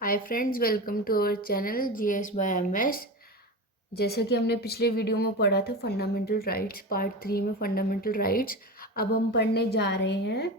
Hi friends, welcome to our channel GS by MS. जैसा कि हमने पिछले वीडियो में पढ़ा था फंडामेंटल राइट्स पार्ट 3 में फंडामेंटल राइट्स। अब हम पढ़ने जा रहे हैं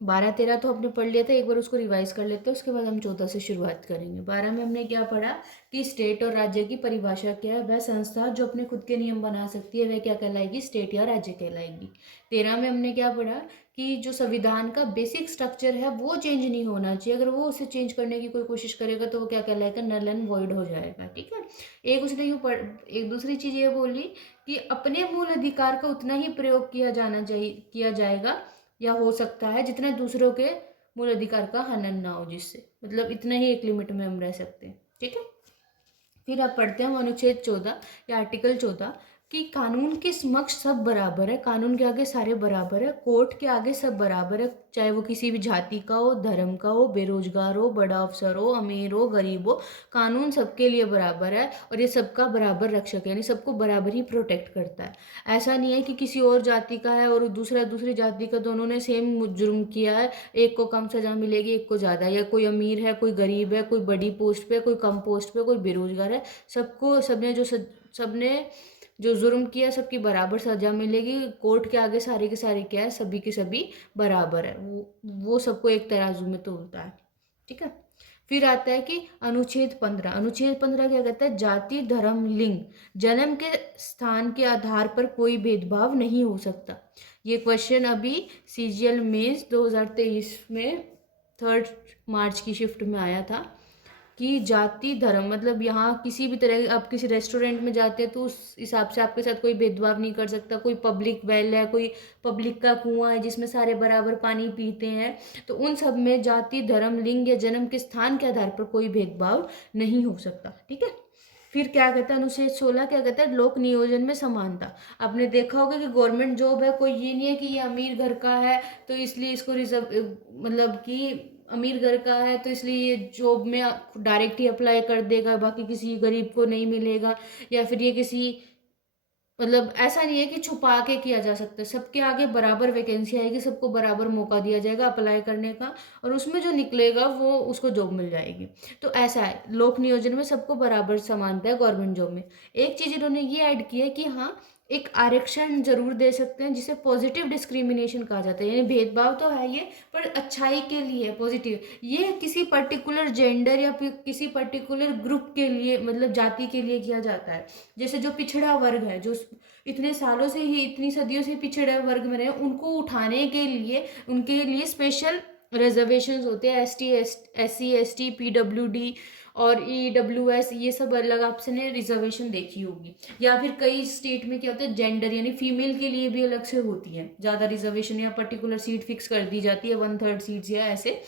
12-13 तो हमने पढ़ लिया था, एक बार उसको रिवाइज कर लेते हैं, उसके बाद हम 14 से शुरुआत करेंगे। 12 में हमने क्या पढ़ा कि स्टेट और राज्य की परिभाषा क्या है। वह संस्था जो अपने खुद के नियम बना सकती है वह क्या कहलाएगी? स्टेट या राज्य कहलाएगी। 13 में हमने क्या पढ़ा कि जो संविधान का बेसिक स्ट्रक्चर है वो चेंज नहीं होना चाहिए, अगर वो उसे चेंज करने की कोई कोशिश करेगा तो वो क्या कहलाएगा? नल एंड वॉइड हो जाएगा। ठीक है। एक उसने यूँ पढ़ एक दूसरी चीज़ ये बोली कि अपने मूल अधिकार का उतना ही प्रयोग किया जाएगा या हो सकता है जितना दूसरों के मूल अधिकार का हनन ना हो, जिससे मतलब इतना ही एक लिमिट में हम रह सकते हैं। ठीक है। फिर आप पढ़ते हैं अनुच्छेद 14 या आर्टिकल 14 कि कानून के समक्ष सब बराबर है। कानून के आगे सारे बराबर है, कोर्ट के आगे सब बराबर है, चाहे वो किसी भी जाति का हो, धर्म का हो, बेरोजगार हो, बड़ा अफसर हो, अमीर हो, गरीब हो, कानून सबके लिए बराबर है और ये सबका बराबर रक्षक है, यानी सबको बराबर ही प्रोटेक्ट करता है। ऐसा नहीं है कि किसी और जाति का है और दूसरी जाति का, दोनों ने सेम जुर्म किया है, एक को कम सजा मिलेगी एक को ज़्यादा, या कोई अमीर है कोई गरीब है, कोई बड़ी पोस्ट पे कोई कम पोस्ट पे, कोई बेरोजगार है, सबको सबने जो जुर्म किया सबकी बराबर सजा मिलेगी। कोर्ट के आगे सारे के सारे क्या है? सभी के सभी बराबर है। वो सबको एक तराजू में तोलता है। ठीक है। फिर आता है कि अनुच्छेद 15 क्या कहता है? जाति, धर्म, लिंग, जन्म के स्थान के आधार पर कोई भेदभाव नहीं हो सकता। ये क्वेश्चन अभी सीजीएल मेंस 2023 में 3 मार्च की शिफ्ट में आया था कि जाति, धर्म, मतलब यहाँ किसी भी तरह आप किसी रेस्टोरेंट में जाते हैं तो उस हिसाब से आपके साथ कोई भेदभाव नहीं कर सकता। कोई पब्लिक वेल है, कोई पब्लिक का कुआं है जिसमें सारे बराबर पानी पीते हैं, तो उन सब में जाति, धर्म, लिंग या जन्म के स्थान के आधार पर कोई भेदभाव नहीं हो सकता। ठीक है। फिर क्या कहता है अनुच्छेद 16 क्या कहता है? लोक नियोजन में समानता। आपने देखा होगा कि गवर्नमेंट जॉब है, कोई ये नहीं है कि ये अमीर घर का है तो इसलिए इसको रिजर्व, मतलब कि अमीर घर का है तो इसलिए ये जॉब में डायरेक्ट ही अप्लाई कर देगा, बाकी किसी गरीब को नहीं मिलेगा, या फिर ये किसी, मतलब ऐसा नहीं है कि छुपा के किया जा सकता है। सबके आगे बराबर वैकेंसी आएगी, सबको बराबर मौका दिया जाएगा अप्लाई करने का, और उसमें जो निकलेगा वो उसको जॉब मिल जाएगी। तो ऐसा है, लोक नियोजन में सबको बराबर समानता है गवर्नमेंट जॉब में। एक चीज इन्होंने ये ऐड की है कि हाँ, एक आरक्षण जरूर दे सकते हैं जिसे पॉजिटिव डिस्क्रिमिनेशन कहा जाता है, यानी भेदभाव तो है ये पर अच्छाई के लिए पॉजिटिव। ये किसी पर्टिकुलर जेंडर या फिर किसी पर्टिकुलर ग्रुप के लिए, मतलब जाति के लिए किया जाता है। जैसे जो पिछड़ा वर्ग है, जो इतने सालों से ही, इतनी सदियों से पिछड़े वर्ग में रहे, उनको उठाने के लिए उनके लिए स्पेशल रिजर्वेशंस होते हैं। SC ST PWD और EWS, ये सब अलग आपने रिजर्वेशन देखी होगी। या फिर कई स्टेट में क्या होता है, जेंडर यानी फीमेल के लिए भी अलग से होती है ज़्यादा रिजर्वेशन, या पर्टिकुलर सीट फिक्स कर दी जाती है, 1/3 सीट्स या ऐसे।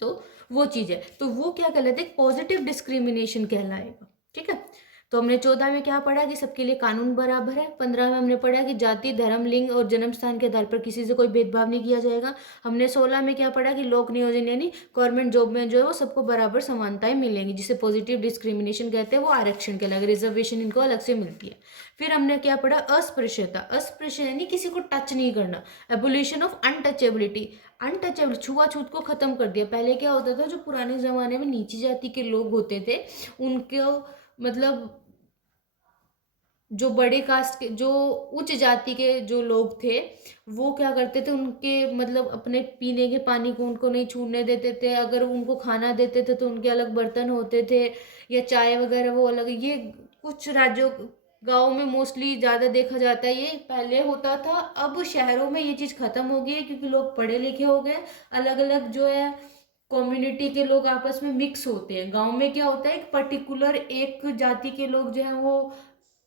तो वो चीज़ है, तो वो क्या कहलाते हैं? पॉजिटिव डिस्क्रिमिनेशन कहलाएगा। ठीक है। तो हमने 14 में क्या पढ़ा कि सबके लिए कानून बराबर है। 15 में हमने पढ़ा कि जाति, धर्म, लिंग और जन्म स्थान के आधार पर किसी से कोई भेदभाव नहीं किया जाएगा। हमने 16 में क्या पढ़ा कि लोक नियोजन यानी गवर्नमेंट जॉब में जो है वो सबको बराबर समानताएं मिलेंगी, जिसे पॉजिटिव डिस्क्रिमिनेशन कहते हैं, वो आरक्षण कहलाएगा, रिजर्वेशन इनको अलग से मिलती है। फिर हमने क्या पढ़ा? अस्पृश्यता। अस्पृश्य यानी किसी को टच नहीं करना। Abolition of untouchability. अनटचेबल, छुआछूत को खत्म कर दिया। पहले क्या होता था, जो पुराने जमाने में नीची जाति के लोग होते थे उनको, मतलब जो बड़े कास्ट के, जो उच्च जाति के जो लोग थे, वो क्या करते थे, उनके मतलब अपने पीने के पानी को उनको नहीं छूने देते थे। अगर उनको खाना देते थे तो उनके अलग बर्तन होते थे, या चाय वगैरह वो अलग। ये कुछ राज्यों, गाँव में मोस्टली ज़्यादा देखा जाता है, ये पहले होता था। अब शहरों में ये चीज़ खत्म हो गई है क्योंकि लोग पढ़े लिखे हो गए, अलग अलग जो है कम्युनिटी के लोग आपस में मिक्स होते हैं। गांव में क्या होता है, एक पर्टिकुलर एक जाति के लोग जो है वो,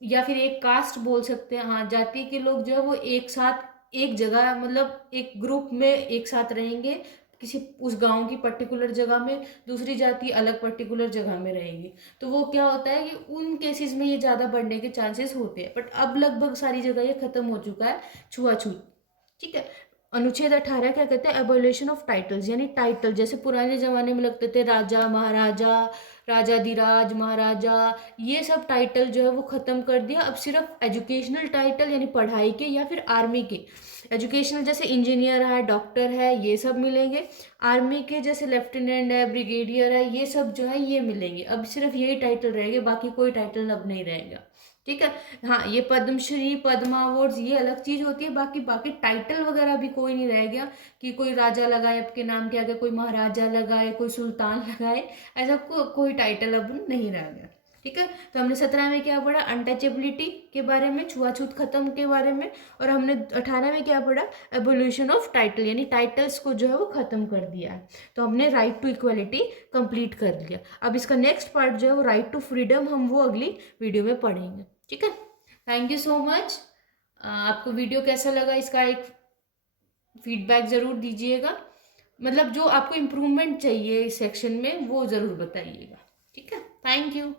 या फिर एक कास्ट बोल सकते हैं, हाँ, जाति के लोग जो है वो एक साथ एक जगह, मतलब एक ग्रुप में एक साथ रहेंगे किसी उस गांव की पर्टिकुलर जगह में, दूसरी जाति अलग पर्टिकुलर जगह में रहेगी। तो वो क्या होता है कि उन केसेस में ये ज़्यादा बढ़ने के चांसेस होते हैं, बट अब लगभग सारी जगह ये खत्म हो चुका है, छुआछूत। ठीक है। अनुच्छेद 18 क्या कहते हैं? एबोलिशन ऑफ टाइटल्स, यानी टाइटल जैसे पुराने जमाने में लगते थे राजा महाराजा, राजाधिराज, महाराजा, ये सब टाइटल जो है वो खत्म कर दिया। अब सिर्फ एजुकेशनल टाइटल यानी पढ़ाई के या फिर आर्मी के, एजुकेशनल जैसे इंजीनियर है, डॉक्टर है, ये सब मिलेंगे। आर्मी के जैसे लेफ्टिनेंट है, ब्रिगेडियर है, ये सब जो है ये मिलेंगे। अब सिर्फ यही टाइटल रहेंगे, बाकी कोई टाइटल अब नहीं रहेगा, ठीक है। हाँ, ये पद्मश्री, पद्मा अवार्ड्स ये अलग चीज होती है, बाकी बाकी टाइटल वगैरह भी कोई नहीं रह गया कि कोई राजा लगाए आपके नाम के आगे, कोई महाराजा लगाए, कोई सुल्तान लगाए, ऐसा कोई टाइटल अब नहीं रह गया, ठीक है। तो हमने 17 में क्या पढ़ा, अनटचेबिलिटी के बारे में, छुआछूत खत्म के बारे में, और हमने 18 में क्या पढ़ा, एवोल्यूशन ऑफ टाइटल, यानी टाइटल्स को जो है वो खत्म कर दिया है। तो हमने राइट टू इक्वलिटी कंप्लीट कर लिया। अब इसका नेक्स्ट पार्ट जो है वो राइट टू फ्रीडम, हम वो अगली वीडियो में पढ़ेंगे, ठीक है। Thank you so much. आपको वीडियो कैसा लगा इसका एक फीडबैक ज़रूर दीजिएगा, मतलब जो आपको इम्प्रूवमेंट चाहिए इस सेक्शन में वो ज़रूर बताइएगा, ठीक है। Thank you.